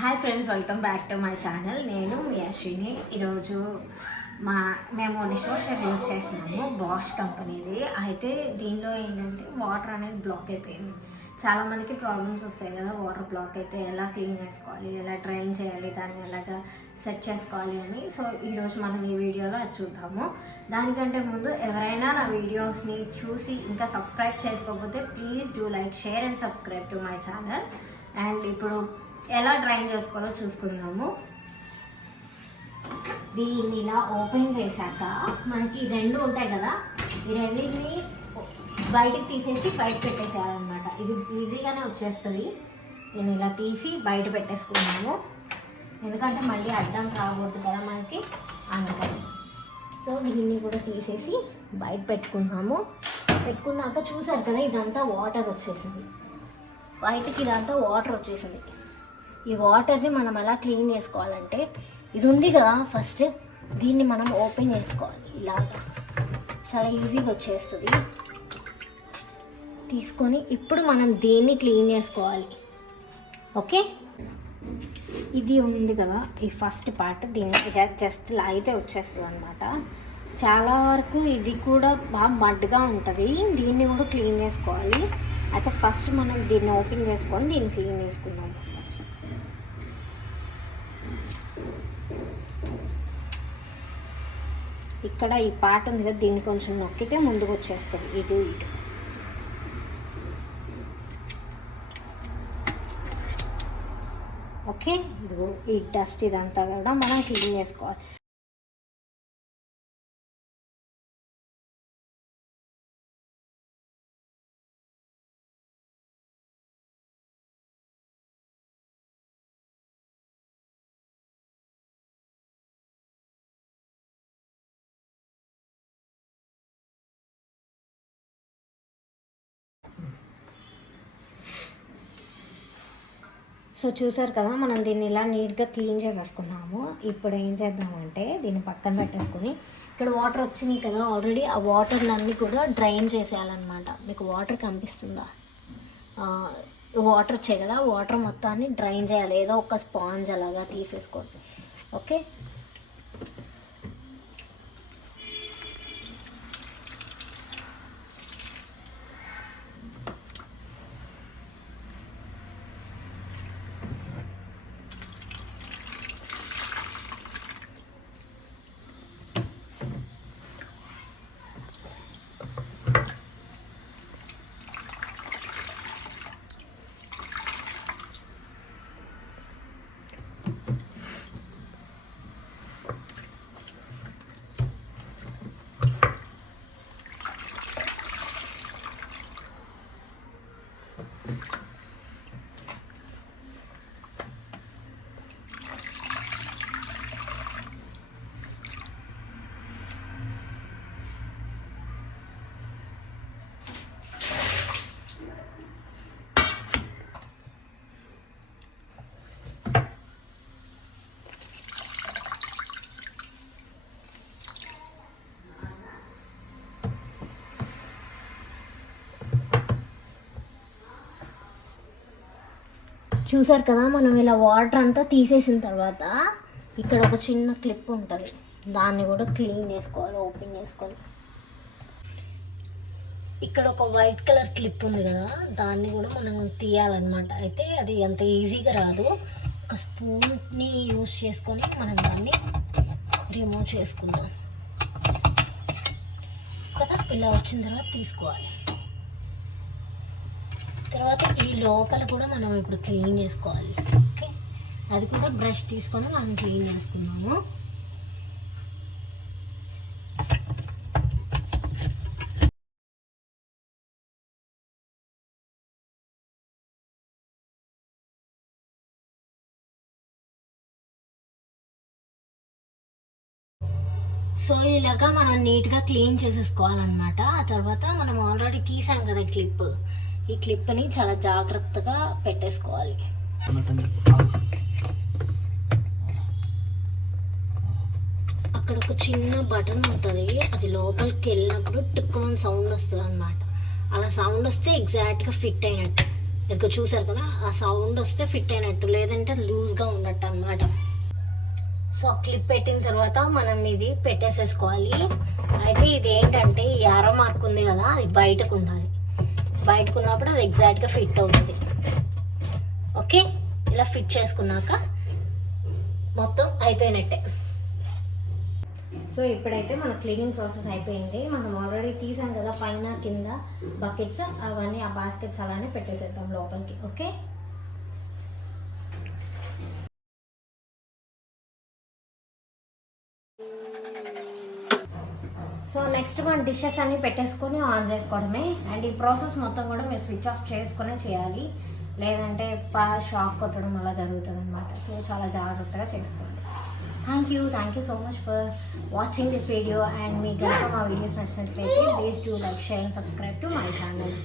Hi friends, welcome back to my channel. నేను మీ అశ్విని. ఈరోజు మేము డిష్వాషర్ యూజ్ చేస్తున్నాము, బాష్ కంపెనీది. అయితే దీనిలో ఏంటంటే వాటర్ అనేది బ్లాక్ అయిపోయింది. చాలామందికి ప్రాబ్లమ్స్ వస్తాయి కదా, వాటర్ బ్లాక్ అయితే ఎలా క్లీన్ చేసుకోవాలి, ఎలా డ్రైన్ చేయాలి, దాన్ని ఎలాగా సెట్ చేసుకోవాలి అని. సో ఈరోజు మనం ఈ వీడియోలో అది చూద్దాము. దానికంటే ముందు ఎవరైనా నా వీడియోస్ని చూసి ఇంకా సబ్స్క్రైబ్ చేసుకోకపోతే please do like, share and subscribe to my channel. And ఇప్పుడు ఎలా డ్రైన్ చేసుకోవాలో చూసుకుందాము. దీన్ని ఇలా ఓపెన్ చేశాక మనకి రెండు ఉంటాయి కదా, ఈ రెండింటిని బయటికి తీసేసి బయట పెట్టేసేయాలన్నమాట. ఇది ఈజీగానే వచ్చేస్తుంది. దీన్ని ఇలా తీసి బయట పెట్టేసుకున్నాము, ఎందుకంటే మళ్ళీ అడ్డం రాకూడదు కదా మనకి, అందుకని. సో దీన్ని కూడా తీసేసి బయట పెట్టుకున్నాము. పెట్టుకున్నాక చూసారు కదా, ఇదంతా వాటర్ వచ్చేసింది బయటికి, ఇదంతా వాటర్ వచ్చేసింది. ఈ వాటర్ని మనం ఎలా క్లీన్ చేసుకోవాలంటే, ఇది ఉంది కదా, ఫస్ట్ దీన్ని మనం ఓపెన్ చేసుకోవాలి. ఇలాగా చాలా ఈజీగా వచ్చేస్తుంది. తీసుకొని ఇప్పుడు మనం దీన్ని క్లీన్ చేసుకోవాలి. ఓకే, ఇది ఉంది కదా, ఈ ఫస్ట్ పార్ట్, దీన్ని జస్ట్ లాగితే వచ్చేస్తుంది అనమాట. చాలా వరకు ఇది కూడా బాగా మడ్గా ఉంటుంది, దీన్ని కూడా క్లీన్ చేసుకోవాలి. అయితే ఫస్ట్ మనం దీన్ని ఓపెన్ చేసుకొని దీన్ని క్లీన్ చేసుకుందాం. ఫస్ట్ ఇక్కడ ఈ పార్ట్ ఉంది కదా, దీన్ని కొంచెం నొక్కితే ముందుకు వచ్చేస్తుంది. ఇది ఇటు ఓకే. ఇదిగో ఈ డస్ట్ ఇదంతా కూడా మనం క్లీన్ చేసుకోవాలి. సో చూసారు కదా, మనం దీన్ని ఇలా నీట్గా క్లీన్ చేసేసుకున్నాము. ఇప్పుడు ఏం చేద్దామంటే దీన్ని పక్కన పెట్టేసుకొని, ఇక్కడ వాటర్ వచ్చినాయి కదా ఆల్రెడీ, ఆ వాటర్లన్నీ కూడా డ్రైన్ చేసేయాలన్నమాట. మీకు వాటర్ కనిపిస్తుందా? వాటర్ వచ్చాయి కదా, వాటర్ మొత్తాన్ని డ్రైన్ చేయాలి. ఏదో ఒక స్పాంజ్ అలాగా తీసేసుకోండి. ఓకే, చూసారు కదా, మనం ఇలా వాటర్ అంతా తీసేసిన తర్వాత ఇక్కడ ఒక చిన్న క్లిప్ ఉంటుంది, దాన్ని కూడా క్లీన్ చేసుకోవాలి, ఓపెన్ చేసుకోవాలి. ఇక్కడ ఒక వైట్ కలర్ క్లిప్ ఉంది కదా, దాన్ని కూడా మనం తీయాలన్నమాట. అయితే అది అంత ఈజీగా రాదు. ఒక స్పూన్ని యూజ్ చేసుకొని మనం దాన్ని రిమూవ్ చేసుకుందాం కదా. ఇలా వచ్చిన తర్వాత తీసుకోవాలి. తర్వాత ఈ లోపల కూడా మనం ఇప్పుడు క్లీన్ చేసుకోవాలి. ఓకే, అది కూడా బ్రష్ తీసుకొని మనం క్లీన్ చేసుకున్నాము. సో ఇలాగా మనం నీట్గా క్లీన్ చేసేసుకోవాలన్నమాట. ఆ తర్వాత మనం ఆల్రెడీ తీసాం కదా క్లిప్, ఈ క్లిప్ని చాలా జాగ్రత్తగా పెట్టేసుకోవాలి. అక్కడ ఒక చిన్న బటన్ ఉంటుంది, అది లోపలికి వెళ్ళినప్పుడు టిక్కుమని సౌండ్ వస్తుంది అన్నమాట. అలా సౌండ్ వస్తే ఎగ్జాక్ట్గా ఫిట్ అయినట్టు. ఇదిగో చూసారు కదా, ఆ సౌండ్ వస్తే ఫిట్ అయినట్టు, లేదంటే లూజ్గా లూజ్గా ఉన్నట్టు అన్నమాట. సో క్లిప్ పెట్టిన తర్వాత మనం ఇది పెట్టేసేసుకోవాలి. అయితే ఇది ఏంటంటే ఈ యారో మార్క్ ఉంది కదా, అది బయటకు ఉండాలి. బయటకు ఉన్నప్పుడు అది ఎగ్జాక్ట్గా ఫిట్ అవుతుంది. ఓకే, ఇలా ఫిట్ చేసుకున్నాక మొత్తం అయిపోయినట్టే. సో ఇప్పుడైతే మన క్లీనింగ్ ప్రాసెస్ అయిపోయింది. మనం ఆల్రెడీ తీసాం కదా పైన కింద బకెట్స్, అవన్నీ ఆ బాస్కెట్స్ అలానే పెట్టేసేద్దాం లోపలికి. ఓకే, సో నెక్స్ట్ మన డిషెస్ అన్నీ పెట్టేసుకొని ఆన్ చేసుకోవడమే. అండ్ ఈ ప్రాసెస్ మొత్తం కూడా మీరు స్విచ్ ఆఫ్ చేసుకునే చేయాలి, లేదంటే షాక్ కొట్టడం అలా జరుగుతుంది అనమాట. సో చాలా జాగ్రత్తగా చేసుకోండి. Thank you so much for watching this video. And మీకు కనుక మా వీడియోస్ నచ్చినట్లయితే please do like, share and subscribe to my channel.